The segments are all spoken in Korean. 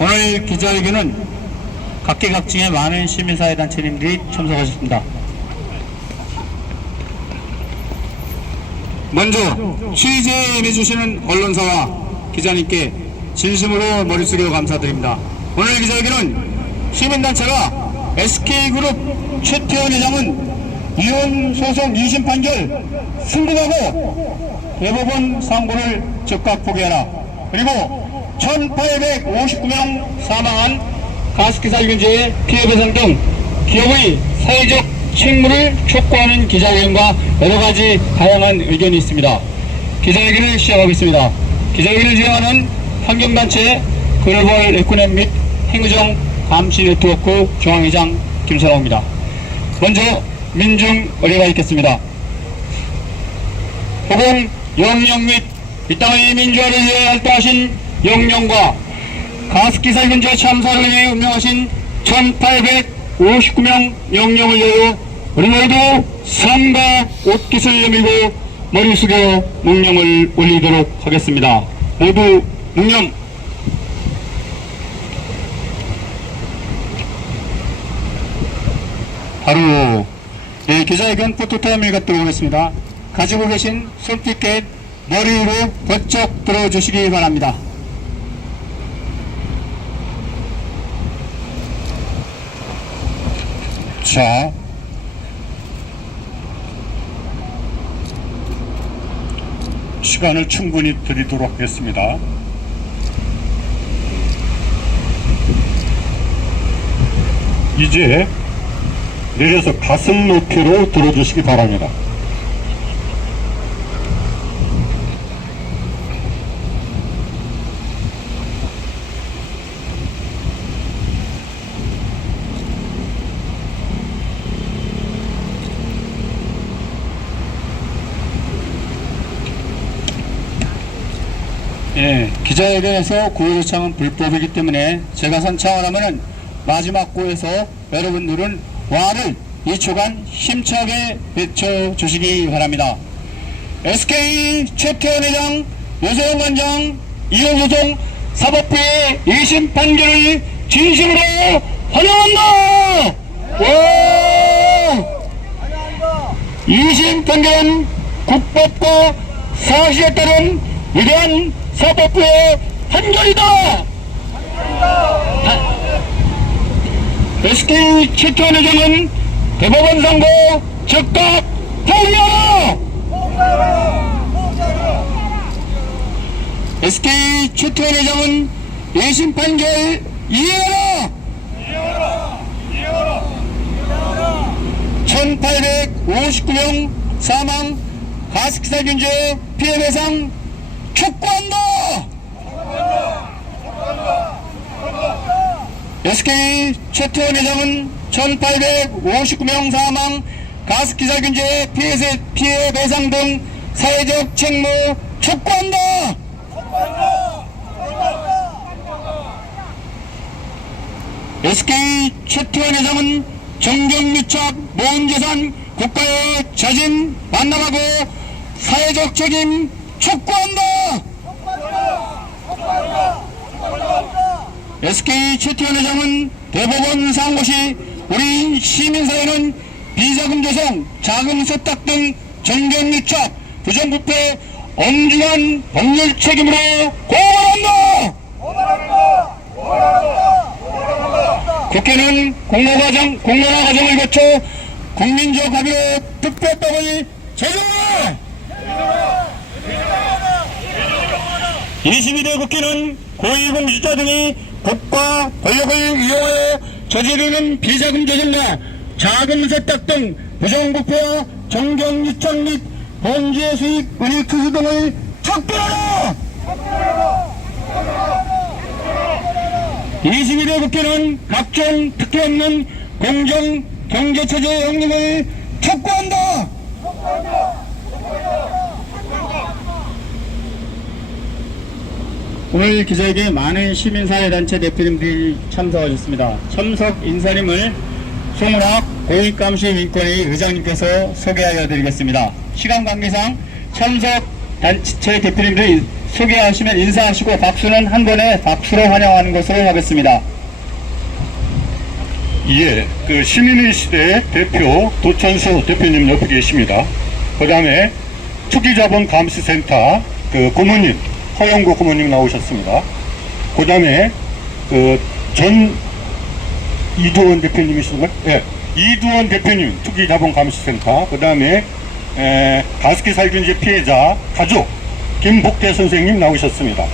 오늘 기자회견은 각계각층의 많은 시민사회단체님들이 참석하셨습니다. 먼저 취재해주시는 언론사와 기자님께 진심으로 머리 숙여 감사드립니다. 오늘 기자회견은 시민단체가 SK그룹 최태원 회장은 이혼 소송 2심 판결 승복하고 대법원 상고를 즉각 포기하라, 그리고 1859명 사망한 가습기살균제의 피해배상 등 기업의 사회적 책무를 촉구하는 기자회견과 여러가지 다양한 의견이 있습니다. 기자회견을 시작하겠습니다. 기자회견을 진행하는 환경단체 글로벌 에코넷 및 행정 감시네트워크 중앙회장 김선호입니다. 먼저 민중 의뢰가 있겠습니다. 혹은 영영 및 이 땅의 민주화를 위해 활동하신 영령과 가습기살균제 참사를 위해 운명하신 1859명 영령을 위하여 우리 모두 삼가 옷깃을 여미고 머리 숙여 묵념을 올리도록 하겠습니다. 모두 묵념. 바로 기자회견 포토타임을 갖도록 하겠습니다. 가지고 계신 손피켓 머리 위로 번쩍 들어주시기 바랍니다. 자, 시간을 충분히 드리도록 하겠습니다. 이제 내려서 가슴 높이로 들어주시기 바랍니다. 기자회견에서 구호 요청은 불법이기 때문에 제가 선창을 하면은 마지막 구에서 여러분들은 와를 2초간 힘차게 외쳐주시기 바랍니다. SK 최태원 회장, 유세영 관장, 이혼 소송 사법부의 2심 판결을 진심으로 환영한다! 와! 2심 판결은 국법과 사실에 따른 위대한 사법부의 판결이다! SK 최태원 회장은 대법원 상고 즉각 포기하라! SK 최태원 회장은 2심 판결 이해하라! 1859명 사망 가습기살균제 피해배상 촉구한다! SK 최태원 회장은 1859명 사망 가습기살균제 피해배상 등 사회적 책무 촉구한다! SK 최태원 회장은 정경유착 모은재산 국가의 자진 반납하고 사회적 책임 촉구한다! SK 최태원 회장은 대법원 상고 시 우리 시민사회는 비자금 조성, 자금 세탁 등 정경유착, 부정부패 엄중한 법률 책임으로 고발한다! 국회는 공론화 과정을 거쳐 국민적 합의로 특별법을 제정하라! 22대 국회는 고위공직자 등이 국가 권력을 이용하여 저지르는 비자금 조성과 자금 세탁 등 부정부패와 정경유착 및 범죄 수익 은닉 투수 등을 촉구하라! 22대 국회는 각종 특혜 없는 공정 경제체제 영립을 촉구한다! 오늘 기자회견에 많은 시민사회단체 대표님들이 참석하셨습니다. 참석 인사님을 송은학 공익감시민권회 의장님께서 소개하여 드리겠습니다. 시간 관계상 참석 단체 대표님들이 소개하시면 인사하시고 박수는 한 번에 박수로 환영하는 것으로 하겠습니다. 예, 그 시민의 시대 대표 도천수 대표님 옆에 계십니다. 그 다음에 투기자본감시센터 그 고모님, 허영구 고모님 나오셨습니다. 그 다음에 그 이두원 대표님이신가요? 예, 이두원 대표님 투기자본감시센터. 그 다음에 가습기 살균제 피해자 가족 김복태 선생님 나오셨습니다.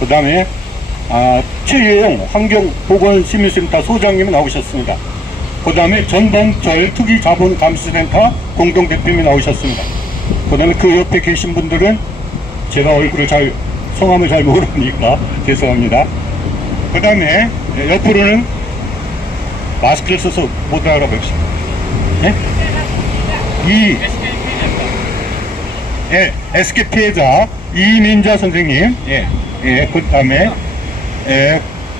그 다음에 최예용 환경보건시민센터 소장님이 나오셨습니다. 그 다음에 전범철 투기자본감시센터 공동대표님이 나오셨습니다. 그 다음에 그 옆에 계신 분들은 제가 성함을 잘 모르니까 죄송합니다. 그 다음에 옆으로는 마스크를 써서 못 알아보겠습니다. 네? SK 피해자 이민자 선생님, 그 다음에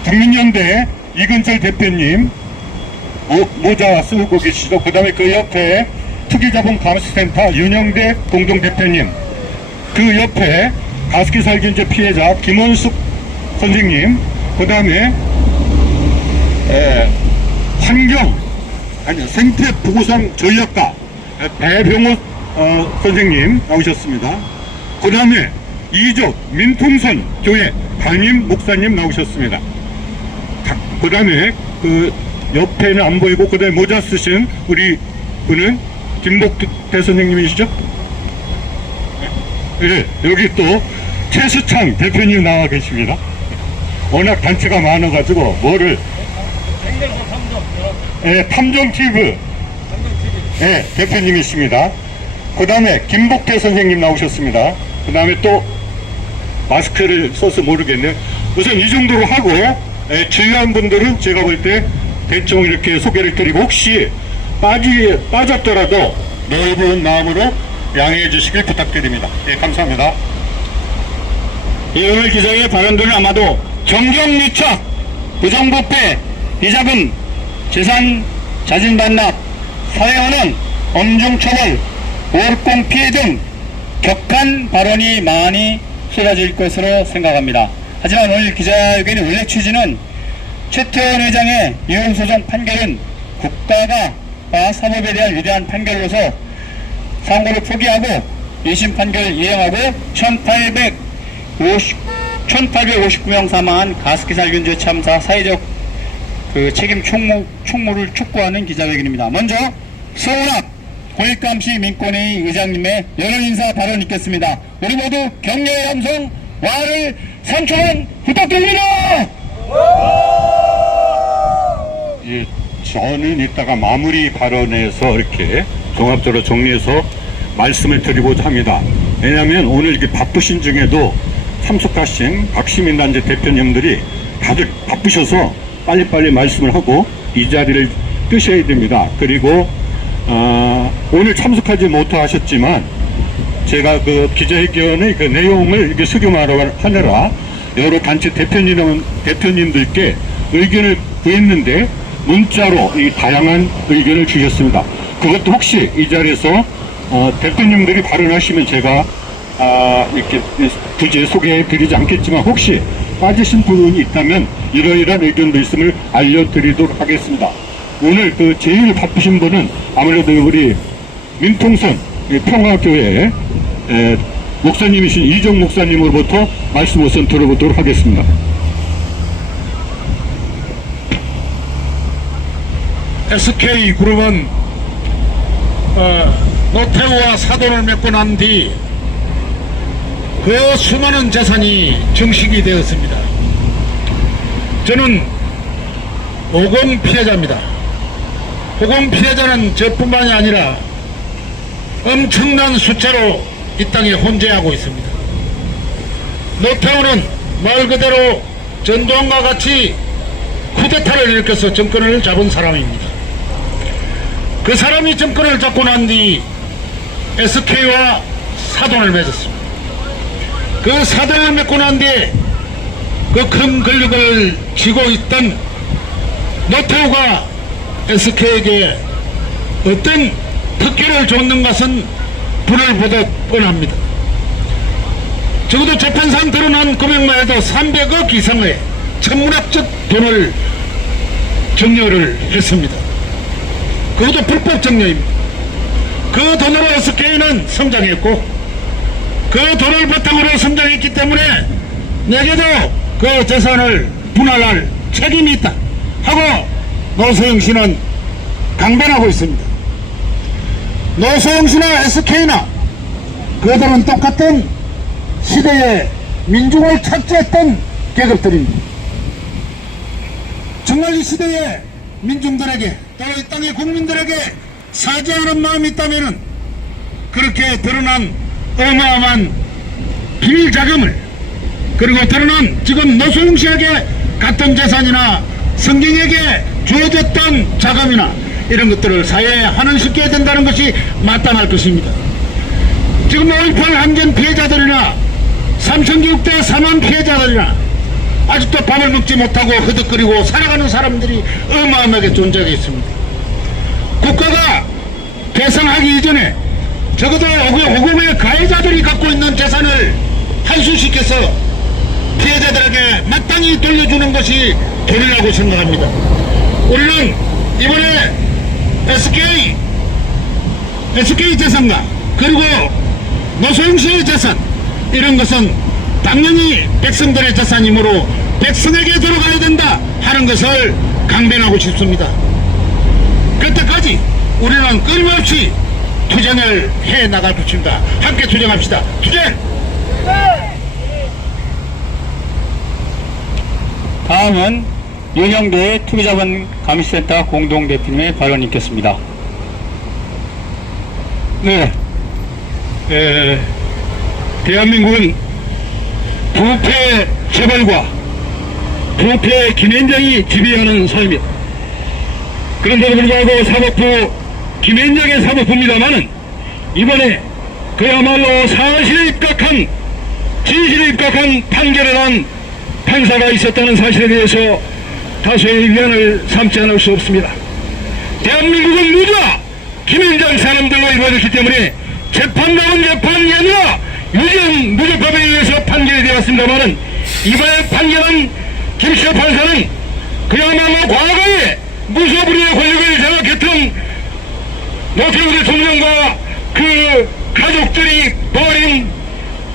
국민연대 이근철 대표님 모자 쓰고 계시죠. 그 다음에 그 옆에 투기자본감시센터 윤영대 공동대표님, 그 옆에 가습기 살균제 피해자 김원숙 선생님, 그 다음에 생태 보호상 전략가 배병호 선생님 나오셨습니다. 그 다음에 이적 민통선 교회 담임 목사님 나오셨습니다. 그 다음에 그 옆에는 안 보이고 그 다음에 모자 쓰신 우리 분은 김복태 선생님이시죠? 예, 여기 또 최수창 대표님 나와 계십니다. 워낙 단체가 많아가지고 탐정TV 대표님이십니다. 그 다음에 김복태 선생님 나오셨습니다. 그 다음에 또 마스크를 써서 모르겠네요. 우선 이 정도로 하고 중요한 분들은 제가 볼 때 대충 이렇게 소개를 드리고 혹시 빠졌더라도 넓은 마음으로 양해해 주시길 부탁드립니다. 감사합니다. 오늘 기자의 발언들은 아마도 정경유착, 부정부패, 비자금, 재산 자진 반납, 사회원은 엄중처벌, 월공 피해 등 격한 발언이 많이 쏟아질 것으로 생각합니다. 하지만 오늘 기자회견의 원래 취지는 최태원 회장의 이혼소송 판결은 국가가 사법에 대한 위대한 판결로서 상고를 포기하고 1심 판결을 이행하고 1859명 사망한 가습기 살균제 참사 사회적 책임 총무를 촉구하는 기자회견입니다. 먼저 서울합 고액감시 민권회의 의장님의 연언인사 발언 있겠습니다. 우리 모두 격려의 함성 와를 3초만 부탁드립니다. 예, 저는 이따가 마무리 발언에서 이렇게 종합적으로 정리해서 말씀을 드리고자 합니다. 왜냐하면 오늘 이렇게 바쁘신 중에도 참석하신 박시민단체 대표님들이 다들 바쁘셔서 빨리빨리 말씀을 하고 이 자리를 뜨셔야 됩니다. 그리고 오늘 참석하지 못하셨지만 제가 그 기자회견의 그 내용을 이렇게 수렴하느라 여러 단체 대표님들께 의견을 구했는데 문자로 이 다양한 의견을 주셨습니다. 그것도 혹시 이 자리에서 대표님들이 발언하시면 제가 이렇게 굳이 소개해 드리지 않겠지만 혹시 빠지신 부분이 있다면 이러이러한 의견도 있음을 알려드리도록 하겠습니다. 오늘 그 제일 바쁘신 분은 아무래도 우리 민통선 평화교회 목사님이신 이정 목사님으로부터 말씀 우선 들어보도록 하겠습니다. SK그룹은 노태우와 사돈을 맺고 난 뒤 그 수많은 재산이 증식이 되었습니다. 저는 오공 피해자입니다. 오공 피해자는 저뿐만이 아니라 엄청난 숫자로 이 땅에 혼재하고 있습니다. 노태우는 말 그대로 전두환과 같이 쿠데타를 일으켜서 정권을 잡은 사람입니다. 그 사람이 정권을 잡고 난 뒤 SK와 사돈을 맺었습니다. 그 사돈을 맺고 난 뒤에 그 큰 권력을 쥐고 있던 노태우가 SK에게 어떤 특혜를 줬는 것은 불을 보듯 뻔합니다. 적어도 재판상 드러난 금액만 해도 300억 이상의 천문학적 돈을 정려를 했습니다. 그것도 불법 정려입니다. 그 돈으로 SK는 성장했고 그 돈을 바탕으로 성장했기 때문에 내게도 그 재산을 분할할 책임이 있다 하고 노소영 씨는 강변하고 있습니다. 노소영 씨나 SK나 그들은 똑같은 시대의 민중을 착취했던 계급들입니다. 정말 이 시대의 민중들에게 또 이 땅의 국민들에게 사죄하는 마음이 있다면 그렇게 드러난 어마어마한 비밀 자금을 그리고 드러난 지금 노소영 씨에게 갔던 재산이나 성경에게 주어졌던 자금이나 이런 것들을 사회에 환원시켜야 된다는 것이 마땅할 것입니다. 지금 5.18 함전 피해자들이나 삼천교육대 사망 피해자들이나 아직도 밥을 먹지 못하고 허덕거리고 살아가는 사람들이 어마어마하게 존재하고 있습니다. 국가가 계산하기 이전에 적어도 오금의 가해자들이 갖고 있는 재산을 환수시켜서 피해자들에게 마땅히 돌려주는 것이 도리라고 생각합니다. 우리는 이번에 SK 재산과 그리고 노소영 씨의 재산 이런 것은 당연히 백성들의 재산이므로 백성에게 들어가야 된다 하는 것을 강변하고 싶습니다. 그때까지 우리는 끊임없이 투쟁을 해 나갈 것입니다. 함께 투쟁합시다. 투쟁! 다음은 윤영대 투기자본 감시센터 공동대표님의 발언이 있겠습니다. 네. 대한민국은 부패 재벌과 부패 김앤장이 지배하는 사회입니다. 그런데도 불구하고 사법부, 김앤장의 사법부입니다만은 이번에 그야말로 사실에 입각한, 진실에 입각한 판결을 한 판사가 있었다는 사실에 대해서 다소의 위안을 삼지 않을 수 없습니다. 대한민국은 모두 김앤장 사람들로 이루어졌기 때문에 재판다운 재판이 아니라 유전 무죄법에 의해서 판결이 되었습니다만은 이번에 판결한 김시호 판사는 그야말로 과거에 무소불위의 권력을 장악했던 노태우 대통령과 그 가족들이 벌인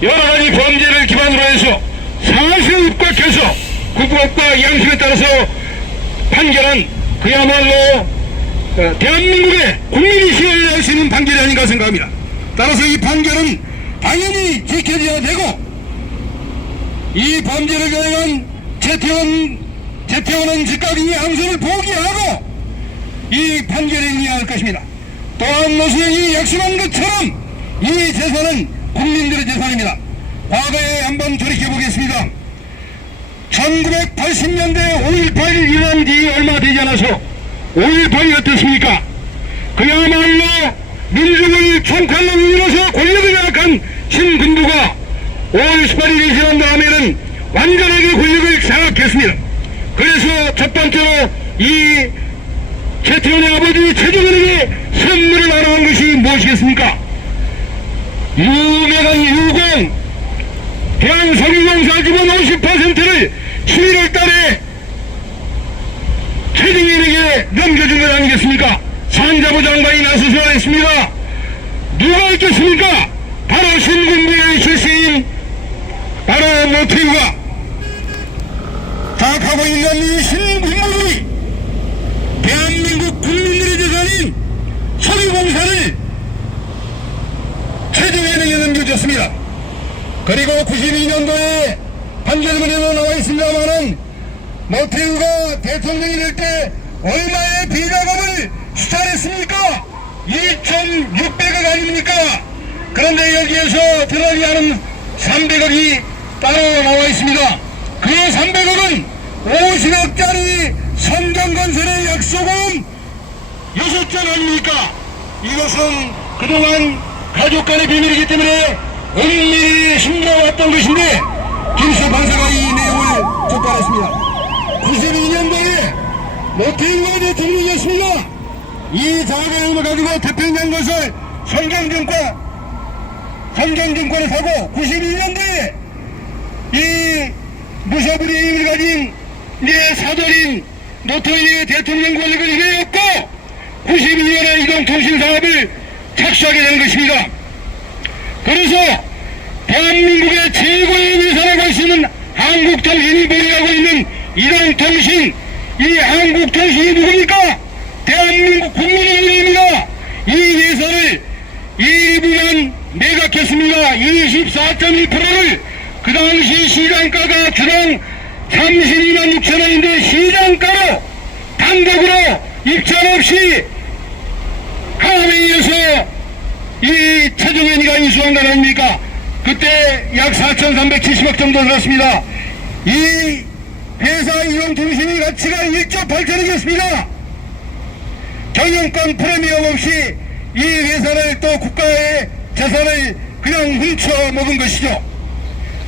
여러가지 범죄를 기반으로 해서 사실에 입각해서 국법과 양심에 따라서 판결한 그야말로 대한민국의 국민이 신뢰할 수 있는 판결이 아닌가 생각합니다. 따라서 이 판결은 당연히 지켜져야 되고 이 범죄를 저지른 최태원은 즉각이 항소를 포기하고 이 판결에 의할 것입니다. 또한 노소영이 약속한 것처럼 이 재산은 국민들의 재산입니다. 과거에 한번 돌이켜 보겠습니다. 1980년대 5.18이 일어난 뒤 얼마 되지 않아서 5.18이 어떻습니까? 그야말로 민중을 총칼로 밀어서 권력을 장악한 신군부가 5월 18일이 지난 다음에는 완전하게 권력을 장악했습니다. 그래서 첫 번째로 이 최태원의 아버지 최종원에게 선물을 나눠한 것이 무엇이겠습니까? 유명한 유공 대한석유공사 지분 50%를 11월 달에 최종원에게 넘겨준 것 아니겠습니까? 산자부 장관이 나서서 했습니다. 누가 있겠습니까? 바로 신군부의 출신인 바로 노태우가 장악하고 있는 이 신군부들이 대한민국 국민들의 재산인 석유공사를 최종원에게 넘겨줬습니다. 그리고 92년도에 판결문에도 나와 있습니다만은 노태우가 대통령이 될 때 얼마의 비자금을 수탈했습니까? 2,600억 아닙니까? 그런데 여기에서 들어가지 않은 300억이 따로 나와 있습니다. 그 300억은 50억짜리 성경건설의 약속은 6전 아닙니까? 이것은 그동안 가족 간의 비밀이기 때문에 은밀히 숨겨왔던 것인데 김시호 판사가 이 내용을 적발했습니다. 92년도에 노태우가 대통령이었습니다. 이 자금을 가지고 태평양 것을 성경증권을 사고 91년도에 이 무소불위의 힘을 가진 이제 사절인 노태우의 대통령 권력을 힘에 얻고 92년에 이동통신 사업을 착수하게 된 것입니다. 그래서 대한민국의 최고의 위사라고 할 수 있는 한국통신이 보유하고 있는 이동통신, 이 한국통신이 누굽니까? 대한민국 국민의 이름입니다. 이 예산을 일부만 매각했습니다. 24.1%를 그 당시 시장가가 주당 32만 6천 원인데 시장가로 단독으로 입찰 없이 하회의에서 이 최종현이가 인수한 거 아닙니까? 그때 약 4,370억 정도 들었습니다. 이 회사 이동통신의 가치가 1조 8천억이었습니다. 경영권 프리미엄 없이 이 회사를 또 국가의 재산을 그냥 훔쳐 먹은 것이죠.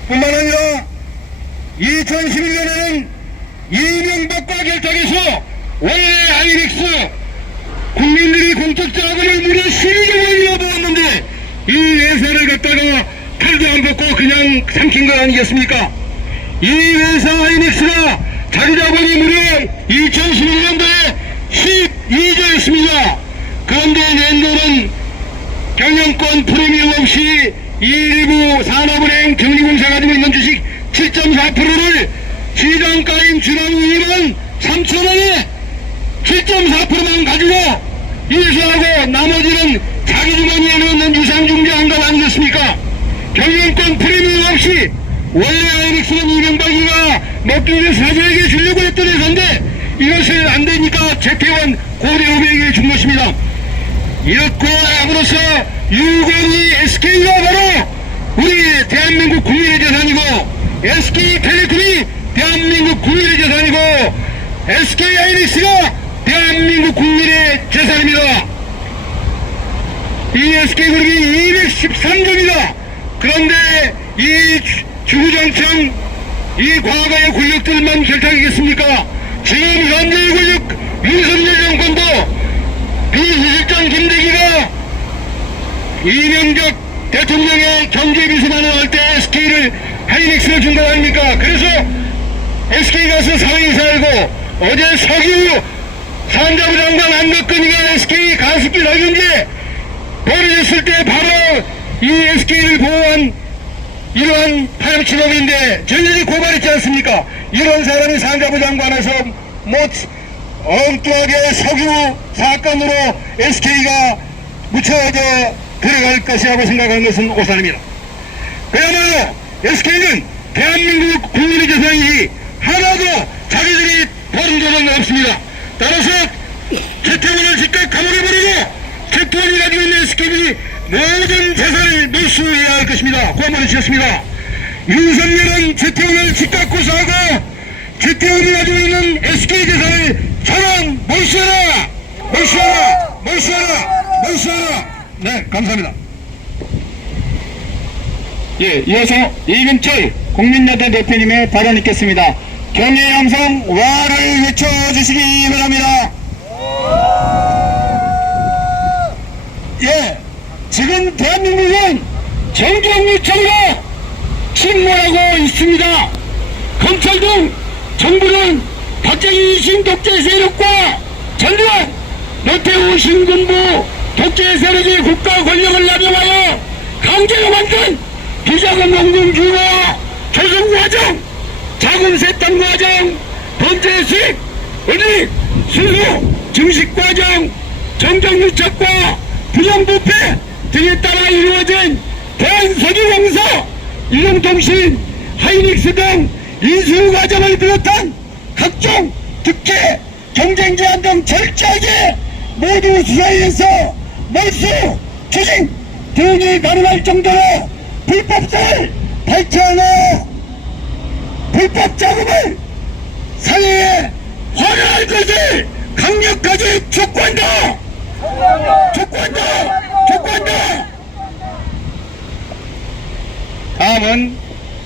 뿐만 아니라 2011년에는 이명박과 결탁해서 원래 하이닉스 국민들이 공적 자금을 무려 12조 원을 잃어버렸는데 이 회사를 갖다가 털도 안 벗고 그냥 삼킨 거 아니겠습니까? 이 회사 하이닉스가 자기 자본이 무려 2011년도에 12조였습니다. 그런데年도는 경영권 프리미엄 없이 일부 산업은행 경리공사 가지고 있는 주식 7.4%를 시장가인 주당 2만 3천원에 7.4%만 가지고 인수하고 나머지는 자기 주머니에 넣는 유상중개한 것 아니겠습니까? 경영권 프리미엄 없이 원래 하이닉스는 이명박이가 먹기 위해서 사자에게 주려고 했던 회사인데 이것을 안 되니까 재태원 고대 후배에게 준 것입니다. 이렇게 함으로써 유건이 SK가 바로 우리 대한민국 국민의 재산이고 SK텔레콤이 대한민국 국민의 재산이고 SK하이닉스가 대한민국 국민의 재산입니다. 이 SK그룹이 213조입니다. 그런데 이 주구장창 이 과거의 권력들만 결탁이겠습니까? 지금 현재의 권력 윤석열 정권도 비서실장 김대기가 이명박 대통령의 경제비서관을 할 때 SK를 하이닉스를 준 거 아닙니까? 그래서 SK 가서 사회이사 알고 어제 석유 산자부 장관 안덕근이가 SK 가습기 살균제 벌어졌을 때 바로 이 SK를 보호한 이러한 파렴치범인데 저희들이 고발했지 않습니까? 이런 사람이 산자부 장관에서 엉뚱하게 석유 사건으로 SK가 묻혀져 들어갈 것이라고 생각하는 것은 오산입니다. 그야말로 SK는 대한민국 국민의 재산이 하나도 자기들이 벌은 적은 없습니다. 따라서 최태원을 즉각 감옥해버리고 최태원이 가지고 있는 SK들이 모든 재산을 몰수해야 할 것입니다. 고함을 주셨습니다. 윤석열은 최태원을 즉각 고소하고 최태원이 가지고 있는 SK 재산을 전원 몰수하라! 몰수하라! 몰수하라! 몰수하라! 네, 감사합니다. 예, 이어서 이근철 국민야대 대표님의 발언 있겠습니다. 경례 함성 와를 외쳐주시기 바랍니다. 예, 지금 대한민국은 정경유착으로 침몰하고 있습니다. 검찰 등 정부는 박정희 신독재 세력과 전두환, 노태우 신군부 독재 세력이 국가 권력을 남용하여 강제로 만든 비자금 공급 규모와 조성 과정, 자금 세탁 과정, 범죄 수익, 은닉, 수수, 증식 과정, 정경유착과 부정부패 등에 따라 이루어진 대한석유공사, 이동통신, 하이닉스 등 인수 과정을 비롯한 각종 특혜, 경쟁 제한 등 철저하게 모두 수사해서 몰수, 추징 등이 가능할 정도로 불법성을 발견하여 불법 자금을 사회에 활용할 것을 강력하게 촉구한다! 촉구한다! 촉구한다! 다음은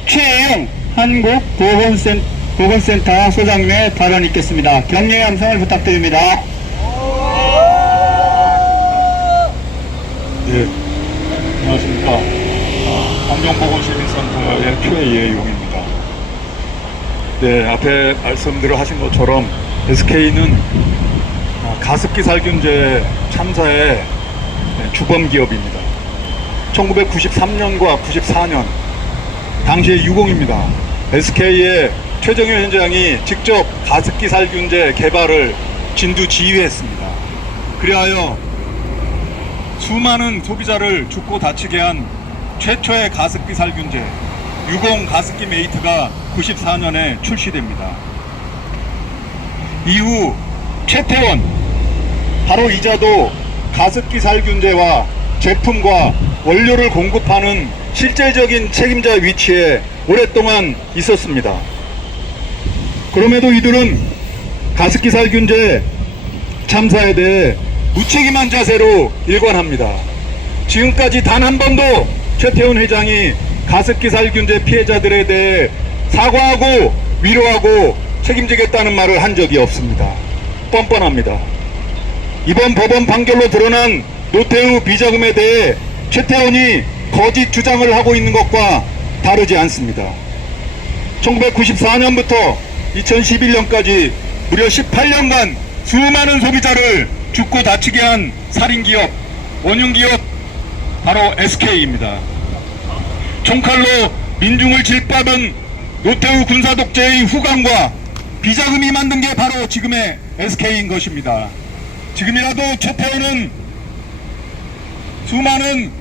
최혜영 한국보건센터 소장님의 발언 있겠습니다. 격려의 함성을 부탁드립니다. 네, 안녕하십니까. 환경보건시민센터의 최예용입니다. 네, 앞에 말씀들을 하신 것처럼 SK는 가습기 살균제 참사의 주범 기업입니다. 1993년과 94년 당시에 유공입니다. SK의 최정현 현장이 직접 가습기 살균제 개발을 진두지휘했습니다. 그리하여 수많은 소비자를 죽고 다치게 한 최초의 가습기 살균제 유공 가습기 메이트가 94년에 출시됩니다. 이후 최태원 바로 이자도 가습기 살균제와 제품과 원료를 공급하는 실질적인 책임자 위치에 오랫동안 있었습니다. 그럼에도 이들은 가습기 살균제 참사에 대해 무책임한 자세로 일관합니다. 지금까지 단 한 번도 최태원 회장이 가습기 살균제 피해자들에 대해 사과하고 위로하고 책임지겠다는 말을 한 적이 없습니다. 뻔뻔합니다. 이번 법원 판결로 드러난 노태우 비자금에 대해 최태원이 거짓 주장을 하고 있는 것과 다르지 않습니다. 1994년부터 2011년까지 무려 18년간 수많은 소비자를 죽고 다치게 한 살인기업, 원흉기업 바로 SK입니다. 총칼로 민중을 질밟은 노태우 군사독재의 후광과 비자금이 만든 게 바로 지금의 SK인 것입니다. 지금이라도 최태원은 수많은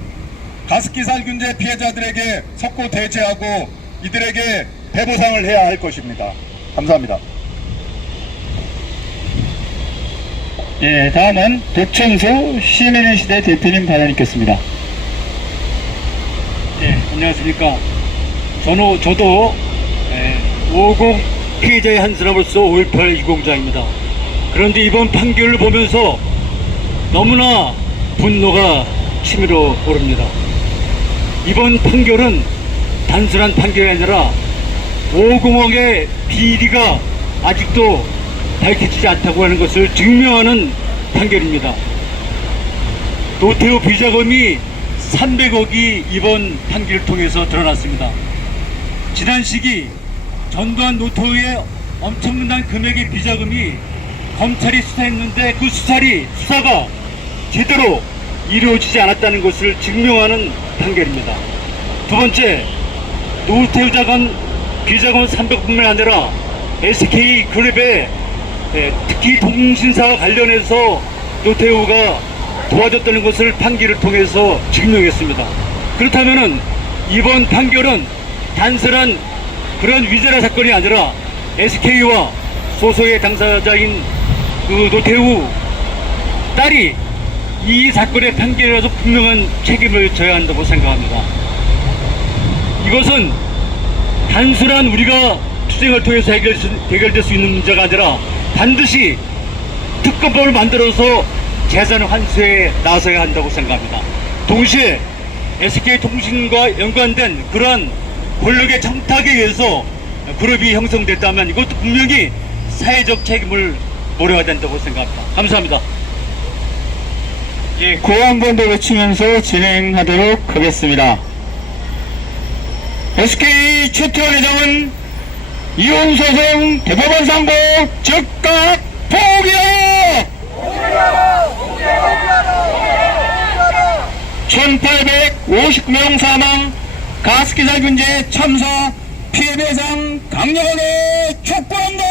가습기 살균제 피해자들에게 석고 대체하고 이들에게 배보상을 해야 할 것입니다. 감사합니다. 예, 다음은 도청소 시민의시대 대표님 발언 있겠습니다. 예, 안녕하십니까. 저도 50 피해자의 한 사람으로서 5.18 유공자입니다. 그런데 이번 판결을 보면서 너무나 분노가 치밀어 오릅니다. 이번 판결은 단순한 판결이 아니라 5공억의 비리가 아직도 밝혀지지 않다고 하는 것을 증명하는 판결입니다. 노태우 비자금이 300억이 이번 판결을 통해서 드러났습니다. 지난 시기 전두환 노태우의 엄청난 금액의 비자금이 검찰이 수사했는데 그 수사가 제대로 이루어지지 않았다는 것을 증명하는 판결입니다. 두 번째, 노태우 비자금 300억뿐만 아니라 SK그룹의 특히 통신사와 관련해서 노태우가 도와줬다는 것을 판결을 통해서 증명했습니다. 그렇다면은 이번 판결은 단순한 그런 위자료 사건이 아니라 SK와 소송의 당사자인 그 노태우 딸이 이 사건의 판결이라서 분명한 책임을 져야 한다고 생각합니다. 이것은 단순한 우리가 투쟁을 통해서 해결될 수 있는 문제가 아니라 반드시 특검법을 만들어서 재산 환수에 나서야 한다고 생각합니다. 동시에 SK통신과 연관된 그러한 권력의 청탁에 의해서 그룹이 형성됐다면 이것도 분명히 사회적 책임을 물어야 된다고 생각합니다. 감사합니다. 예, 구호 한 번 더 외치면서 진행하도록 하겠습니다. SK 최태원 회장은 이혼소송 대법원 선고 즉각 포기하라! 1859명 사망 가습기 살균제 참사 피해 배상 강력하게 촉구한다!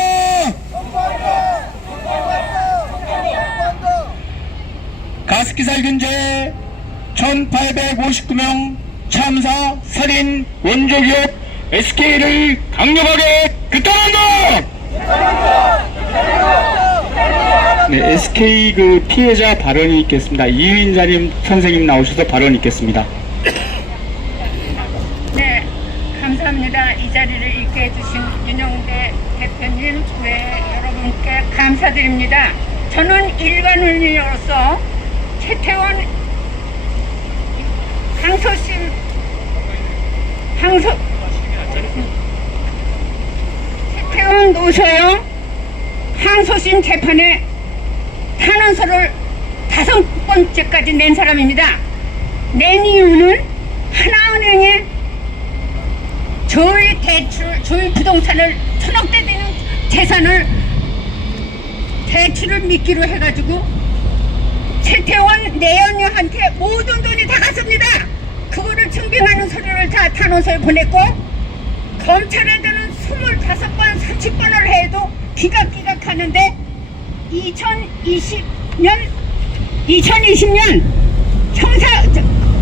가습기 살균제 1859명 참사 살인 원조기업 SK를 강력하게 규탄한다! 네, SK 그 피해자 발언이 있겠습니다. 이윤자님 선생님 나오셔서 발언이 있겠습니다. 네, 감사합니다. 이 자리를 있게 해주신 윤영대 대표님, 여러분께 감사드립니다. 저는 일반인으로서 최태원 최태원 노소영 항소심 재판에 탄원서를 5번째까지 낸 사람입니다. 낸 이유는 하나은행에 저희 부동산을 천억대 되는 재산을 대출을 미끼로 해가지고 최태원 내연녀한테 모든 돈이 다 갔습니다. 그거를 증빙하는 서류를 다 탄원서에 보냈고 검찰에서는 25번, 30번을 해도 기각하는데 2020년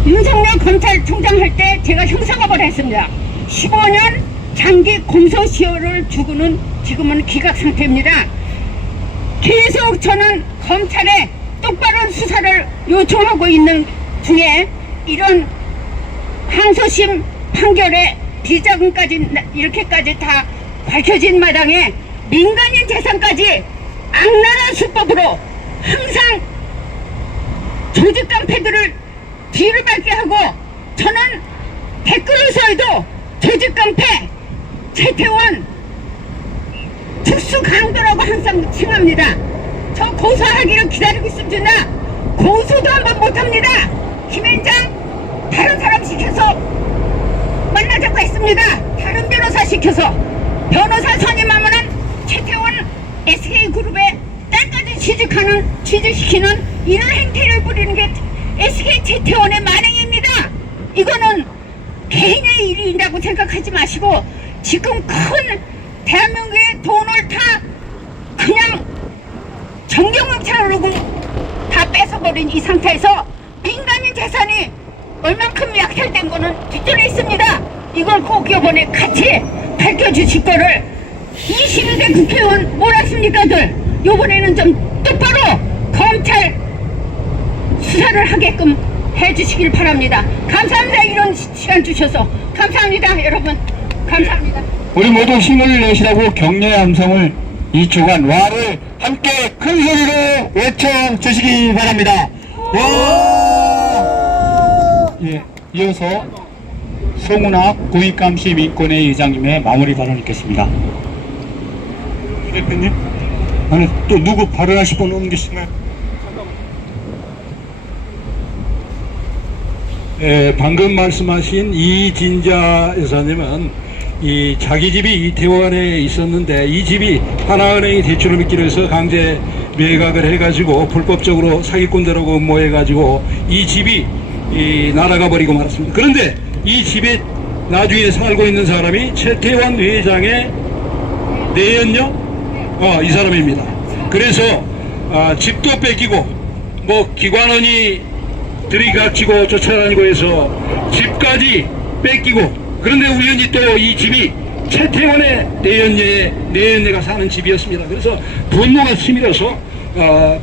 윤석열 검찰총장 할 때 제가 형사고발을 했습니다. 15년 장기 공소시효를 주고는 지금은 기각 상태입니다. 계속 저는 검찰에 똑바른 수사를 요청하고 있는 중에 이런 항소심 판결에 비자금까지 이렇게까지 다 밝혀진 마당에 민간인 재산까지 악랄한 수법으로 항상 조직 깡패들을 뒤를 밟게 하고 저는 댓글에서도 조직 깡패 최태원 특수 강도라고 항상 칭합니다. 저 고소하기를 기다리고 있습니다. 고소도 한번 못합니다. 김앤장 다른 사람 시켜서 만나자고 했습니다. 다른 변호사 시켜서 변호사 선임하면은 최태원 SK그룹의 딸까지 취직시키는 이런 행태를 부리는 게 SK 최태원의 만행입니다. 이거는 개인의 일이라고 생각하지 마시고 지금 큰 대한민국의 돈을 다 그냥 정경업체로 다 뺏어버린 이 상태에서 민간인 재산이 얼만큼 약탈된 거는 뒷전에 있습니다. 이걸 꼭 이번에 같이 밝혀주실 거를 22대 국회의원 뭐라십니까들 요번에는 좀 똑바로 검찰 수사를 하게끔 해주시길 바랍니다. 감사합니다. 이런 시간 주셔서 감사합니다. 여러분 감사합니다. 우리 모두 힘을 내시라고 격려의 함성을 2초간 와를 함께 큰 소리로 외쳐주시기 바랍니다. 와! 예, 이어서 송은학 고위감시 민권회 의장님의 마무리 발언 있겠습니다. 대표님? 아니 또 누구 발언하실 분 없는 계신가요? 방금 말씀하신 이진자 여사님은 이 자기 집이 이태원에 있었는데 이 집이 하나은행이 대출을 미끼로 해서 강제 매각을 해가지고 불법적으로 사기꾼들하고 음모해가지고 이 집이 날아가 버리고 말았습니다. 그런데 이 집에 나중에 살고 있는 사람이 최태원 회장의 내연녀 이 사람입니다. 그래서 집도 뺏기고 뭐 기관원이 들이닥치고 쫓아다니고 해서 집까지 뺏기고 그런데 우연히 또 이 집이 최태원의 내연녀가 사는 집이었습니다. 그래서 분노가 치밀어서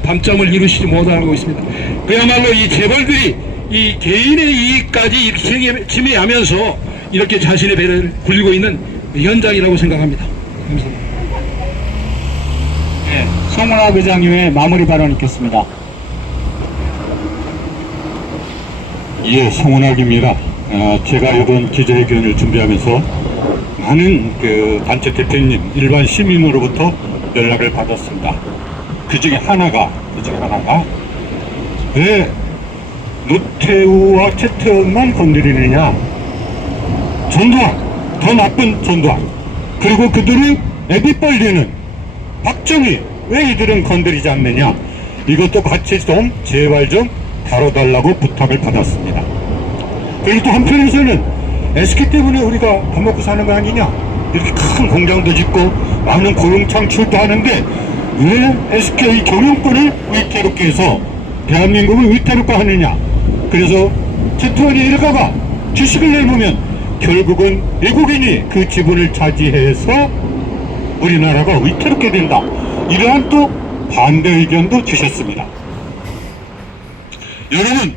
밤잠을 이루시지 못하고 있습니다. 그야말로 이 재벌들이 이 개인의 이익까지 이렇게 침해하면서 이렇게 자신의 배를 굴리고 있는 현장이라고 생각합니다. 감사합니다. 네, 송은학 의장님의 마무리 발언 있겠습니다. 예, 송은학입니다. 제가 이번 기자회견을 준비하면서 많은 그 단체 대표님, 일반 시민으로부터 연락을 받았습니다. 그 중에 하나가 왜 노태우와 최태원만 건드리느냐? 전두환, 더 나쁜 전두환, 그리고 그들은 애비 벌리는 박정희, 왜 이들은 건드리지 않느냐? 이것도 같이 좀 제발 좀 다뤄달라고 부탁을 받았습니다. 그리고 또 한편에서는 SK 때문에 우리가 밥 먹고 사는 거 아니냐? 이렇게 큰 공장도 짓고 많은 고용 창출도 하는데 왜 SK 경영권을 위태롭게 해서 대한민국을 위태롭게 하느냐? 그래서 최태원이 이럴까봐 주식을 내놓으면 결국은 외국인이 그 지분을 차지해서 우리나라가 위태롭게 된다. 이러한 또 반대 의견도 주셨습니다. 여러분,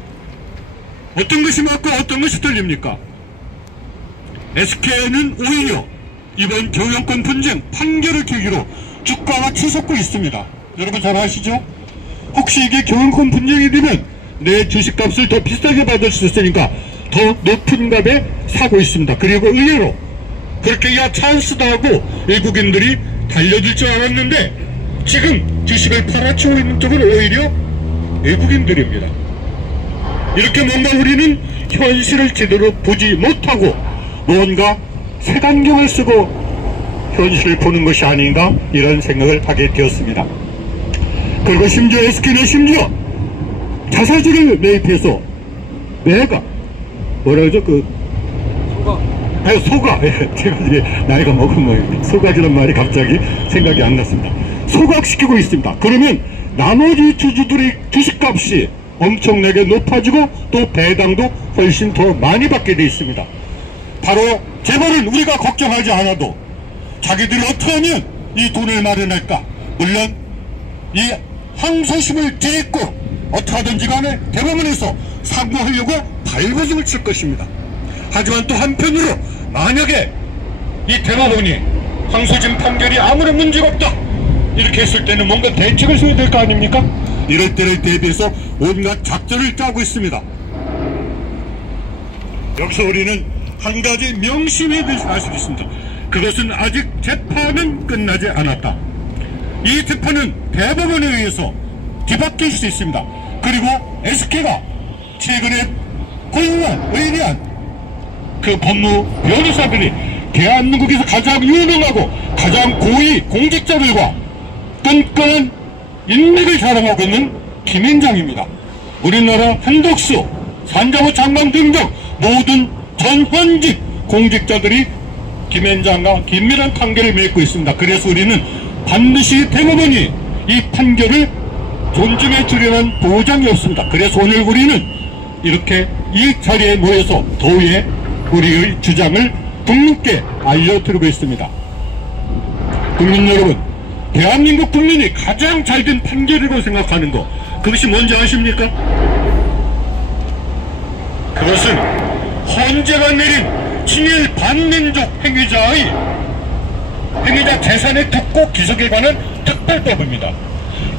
어떤 것이 맞고 어떤 것이 틀립니까? SK는 오히려 이번 경영권 분쟁 판결을 계기로 주가가 치솟고 있습니다. 여러분 잘 아시죠? 혹시 이게 경영권 분쟁이 되면 내 주식값을 더 비싸게 받을 수 있으니까 더 높은 값에 사고 있습니다. 그리고 의외로 그렇게 찬스도 하고 외국인들이 달려들 줄 알았는데 지금 주식을 팔아치우고 있는 쪽은 오히려 외국인들입니다. 이렇게 뭔가 우리는 현실을 제대로 보지 못하고 뭔가 색안경을 쓰고 현실을 보는 것이 아닌가 이런 생각을 하게 되었습니다. 그리고 심지어 SK는 심지어 자사주를 매입해서 매가 뭐라 그러죠? 소가. 제가 이제 나이가 먹으면 소가지란 말이 갑자기 생각이 안 났습니다. 소각시키고 있습니다. 그러면 나머지 주주들의 주식값이 엄청나게 높아지고 또 배당도 훨씬 더 많이 받게 돼 있습니다. 바로 재벌은 우리가 걱정하지 않아도 자기들이 어떻게 하면 이 돈을 마련할까? 물론 이 항소심을 제했고 어떻게 하든지 간에 대법원에서 상고하려고 발버둥을 칠 것입니다. 하지만 또 한편으로 만약에 이 대법원이 항소심 판결이 아무런 문제가 없다 이렇게 했을 때는 뭔가 대책을 세워야 될 거 아닙니까? 이럴 때를 대비해서 온갖 작전을 짜고 있습니다. 여기서 우리는 한 가지 명심해야 될 사실이 있습니다. 그것은 아직 재판은 끝나지 않았다. 이 재판은 대법원에 의해서 뒤바뀔 수 있습니다. 그리고 SK가 최근에 의뢰한 그 법무 변호사들이 대한민국에서 가장 유능하고 가장 고위 공직자들과 끈끈한 인맥을 자랑하고 있는 김앤장입니다. 우리나라 한덕수, 산자부 장관 등등 모든 전현직 공직자들이 김앤장과 긴밀한 관계를 맺고 있습니다. 그래서 우리는 반드시 대법원이 이 판결을 존중해 주려는 보장이 없습니다. 그래서 오늘 우리는 이렇게 이 자리에 모여서 도의회 우리의 주장을 국민께 알려드리고 있습니다. 국민 여러분, 대한민국 국민이 가장 잘된 판결이라고 생각하는 것, 그것이 뭔지 아십니까? 그것은 헌재가 내린 친일 반민족 행위자 재산의 특고 기속에 관한 특별법입니다.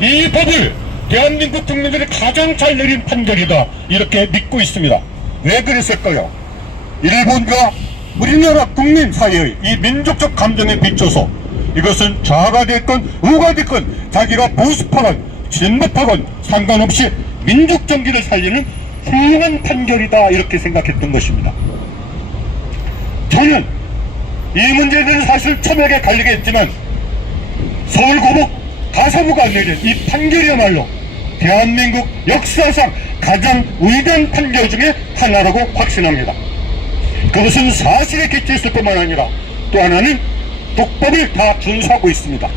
이 법을 대한민국 국민들이 가장 잘 내린 판결이다 이렇게 믿고 있습니다. 왜 그랬을까요? 일본과 우리나라 국민 사이의 이 민족적 감정에 비춰서 이것은 좌가 됐건 우가 됐건 자기가 보수파건 진보파건 상관없이 민족 정기를 살리는 훌륭한 판결이다 이렇게 생각했던 것입니다. 저는 이 문제에 대해서 사실 첨예하게 갈리게 했지만 서울고법 가사부가 내린 이 판결이야말로 대한민국 역사상 가장 위대한 판결 중에 하나라고 확신합니다. 그것은 사실에 기초했을 뿐만 아니라 또 하나는 독법을 다 준수하고 있습니다.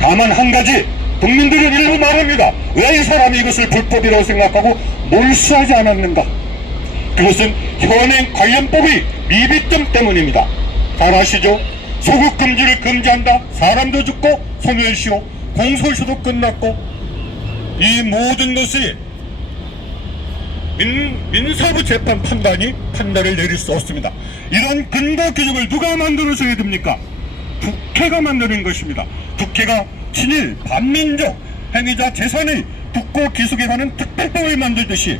다만 한 가지 국민들은 일부 말합니다. 왜 이 사람이 이것을 불법이라고 생각하고 몰수하지 않았는가? 그것은 현행 관련법의 미비점 때문입니다. 잘 아시죠? 소극금지를 금지한다. 사람도 죽고 소멸시효 공소시효도 끝났고 이 모든 것이 민사부 재판 판단이 판단을 내릴 수 없습니다. 이런 근거 규정을 누가 만들어줘야 됩니까? 국회가 만드는 것입니다. 국회가 친일 반민족 행위자 재산의 특고 기속에 관한 특별법을 만들듯이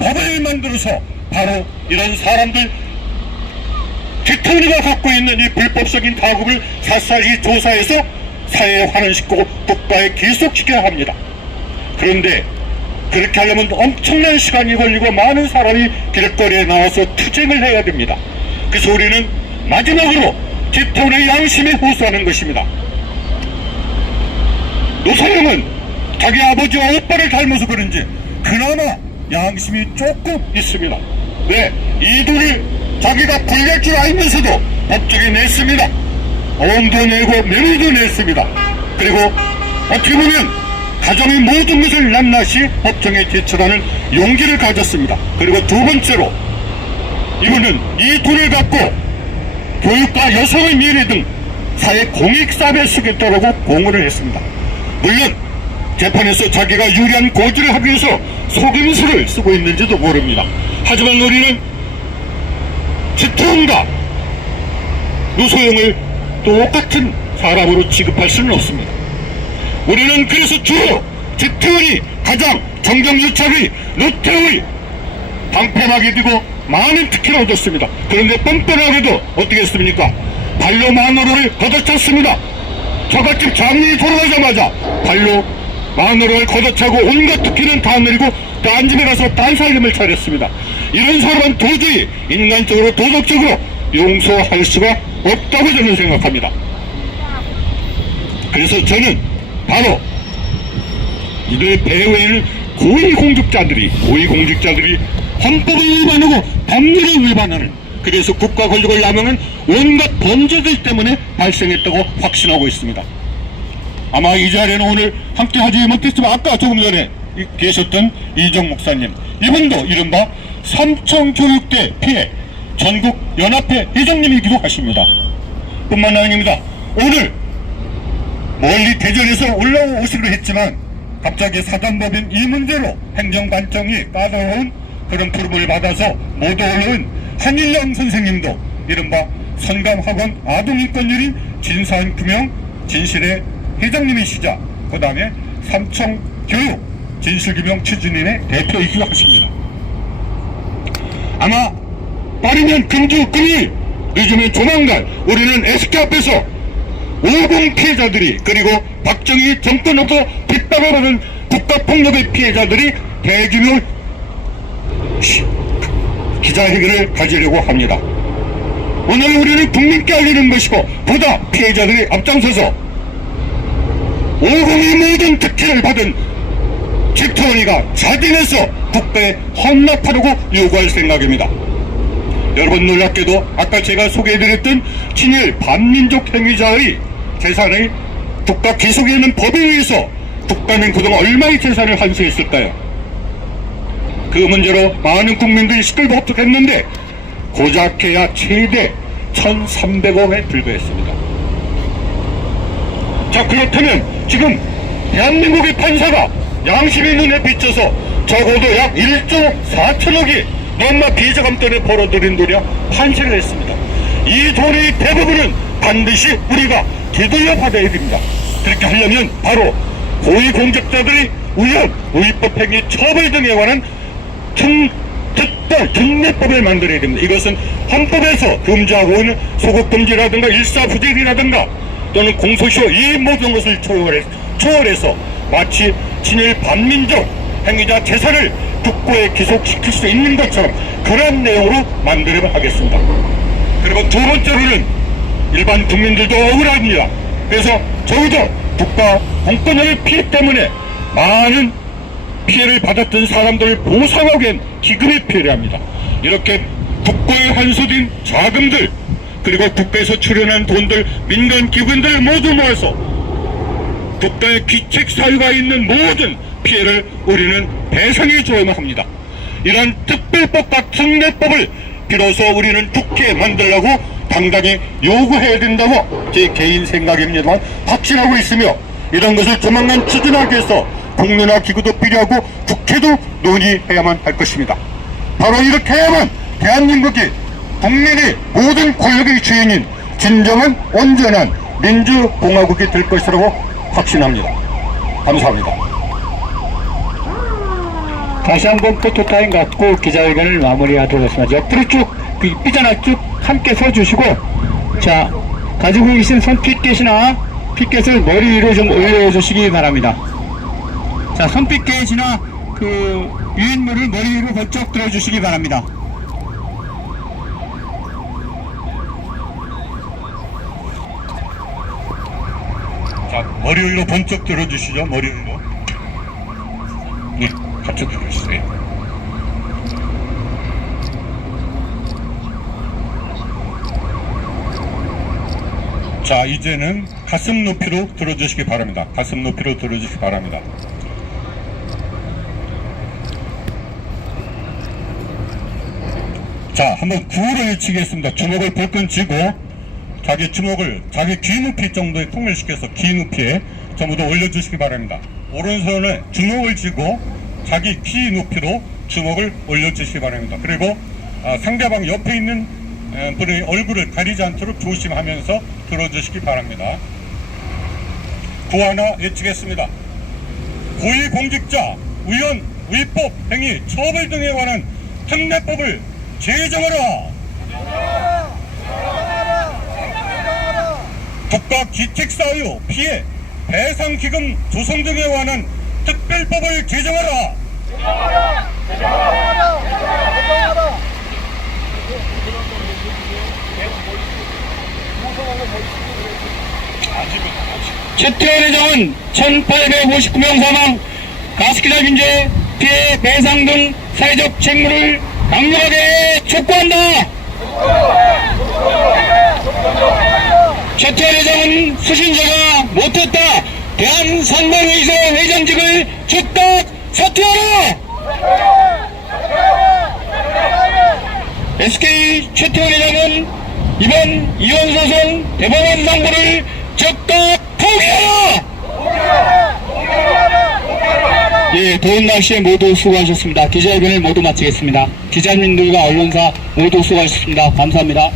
법을 만들어서 바로 이런 사람들 대통령이 갖고 있는 이 불법적인 다급을 샅샅이 조사해서 사회에 환원시키고 국가에 기속시켜야 합니다. 그런데 그렇게 하려면 엄청난 시간이 걸리고 많은 사람이 길거리에 나와서 투쟁을 해야 됩니다. 그래서 우리는 마지막으로 대통령의 양심에 호소하는 것입니다. 노사용은 자기 아버지와 오빠를 닮아서 그런지 그나마 양심이 조금 있습니다. 왜? 이 돈을 자기가 불릴 줄 알면서도 법정에 냈습니다. 어음도 내고 매물도 냈습니다. 그리고 어떻게 보면 가정의 모든 것을 낱낱이 법정에 제출하는 용기를 가졌습니다. 그리고 두 번째로 이분은 이 돈을 갖고 교육과 여성의 미래 등 사회 공익사업에 쓰겠다고 공언을 했습니다. 물론 재판에서 자기가 유리한 고지를 하기 위해서 속임수를 쓰고 있는지도 모릅니다. 하지만 우리는 지통과 노소영을 똑같은 사람으로 취급할 수는 없습니다. 우리는 그래서 주로 지태원이 가장 정경유착의 노태우의 방패막이 되고 많은 특혜를 얻었습니다. 그런데 뻔뻔하게도 어떻게 했습니까? 발로 마누라를 걷어찼습니다. 저같이 장인이 돌아가자마자 발로 마누라를 걷어차고 온갖 특혜는 다 내리고 딴 집에 가서 딴 살림을 차렸습니다. 이런 사람은 도저히 인간적으로 도덕적으로 용서할 수가 없다고 저는 생각합니다. 그래서 저는 바로 이들 배후에는 고위공직자들이 헌법을 위반하고 법률을 위반하는, 그래서 국가 권력을 남용한 온갖 범죄들 때문에 발생했다고 확신하고 있습니다. 아마 이 자리에는 오늘 함께 하지 못했지만 아까 조금 전에 계셨던 이정 목사님, 이분도 이른바 삼청교육대 피해 전국연합회 회장님이기도 하십니다. 뿐만 아닙니다. 오늘 멀리 대전에서 올라오시기로 했지만 갑자기 사단법인 이 문제로 행정관청이 까다로운 그런 부름을 받아서 못 올라온 한일영 선생님도 이른바 선감학원 아동인권유린 진상규명 진실의 회장님이시자 그 다음에 삼청교육 진실규명 추진인의 대표이기도 하십니다. 아마 빠르면 금주 금일, 늦으면 조만간 우리는 SK 앞에서 50 피해자들이, 그리고 박정희 정권으로부터 빗박을 받은 국가폭력의 피해자들이 대규모 기자회견을 가지려고 합니다. 오늘 우리는 국민께 알리는 것이고, 보다 피해자들이 앞장서서 50이 모든 특혜를 받은 집터원이가 자진해서 국가에 헌납하려고 요구할 생각입니다. 여러분, 놀랍게도 아까 제가 소개해드렸던 친일 반민족 행위자의 재산의 국가 기속에 있는 법에 의해서 국가는 그동안 얼마의 재산을 환수했을까요? 그 문제로 많은 국민들이 시끌벅적했는데 고작해야 최대 1,300억에 불과했습니다. 자, 그렇다면 지금 대한민국의 판사가 양심의 눈에 비춰서 적어도 약 1조 4천억이 넘나 비자 감돈에 벌어들인 돈이야 판시를 했습니다. 이 돈의 대부분은 반드시 우리가 되돌려 받아야 됩니다. 그렇게 하려면 바로 고위공직자들의 우연, 우위법행위 처벌 등에 관한 특별 특례법을 만들어야 됩니다. 이것은 헌법에서 금지하고 있는 소급금지라든가 일사부재리라든가 또는 공소시효 이 모든 것을 초월해서 마치 친일 반민족 행위자 재산을 국고에 기속시킬 수 있는 것처럼 그런 내용으로 만들어야 하겠습니다. 그리고 두 번째로는 일반 국민들도 억울합니다. 그래서 저희도 국가 공권력의 피해 때문에 많은 피해를 받았던 사람들을 보상하기 위한 기금이 필요합니다. 이렇게 국고에 환수된 자금들, 그리고 국가에서 출연한 돈들, 민간 기관들 모두 모아서 국가의 기책 사유가 있는 모든 피해를 우리는 배상해 줘야만 합니다. 이런 특별법과 특례법을 비로소 우리는 국회에 만들려고 당당히 요구해야 된다고 제 개인 생각입니다만 확신하고 있으며, 이런 것을 조만간 추진하기 위해서 국민화 기구도 필요하고 국회도 논의해야만 할 것입니다. 바로 이렇게 해야만 대한민국이 국민의 모든 권력의 주인인 진정한 온전한 민주공화국이 될 것이라고 확신합니다. 감사합니다. 다시 한번 포토타임 갖고 기자회견을 마무리하도록 하겠습니다. 옆으로 쭉 삐져나 쭉 함께 서주시고, 자, 가지고 계신 손핏개시나 핏개를 머리 위로 좀 올려주시기 바랍니다. 자, 손핏개시나 그 유인물을 머리 위로 번쩍 들어주시기 바랍니다. 자, 머리 위로 번쩍 들어주시죠. 머리 위로. 네, 같이 들어주세요. 자, 이제는 가슴 높이로 들어주시기 바랍니다. 가슴 높이로 들어주시기 바랍니다. 자, 한번 구호를 외치겠습니다. 주먹을 벌끈 쥐고 자기 주먹을 자기 귀 높이 정도에 통일시켜서 귀 높이에 전부 다 올려주시기 바랍니다. 오른손에 주먹을 쥐고 자기 귀 높이로 주먹을 올려주시기 바랍니다. 그리고 상대방 옆에 있는 분의 얼굴을 가리지 않도록 조심하면서 들어주시기 바랍니다. 구호 하나 외치겠습니다. 고위공직자 우연, 위법, 행위, 처벌 등에 관한 특례법을 제정하라. 국가 기책사유, 피해, 배상기금 조성 등에 관한 특별법을 제정하라. 최태원 회장은 1859명 사망, 가습기자 민재 피해 배상 등 사회적 책무를 강력하게 촉구한다. 최태원 회장은 수신자가 못했다. 대한상반회의소 회장직을 즉각 사퇴하라. SK 최태원 회장은 이번 이혼소송 대법원 상고를 즉각 포기하라. 예, 더운 날씨에 모두 수고하셨습니다. 기자회견을 모두 마치겠습니다. 기자님들과 언론사 모두 수고하셨습니다. 감사합니다.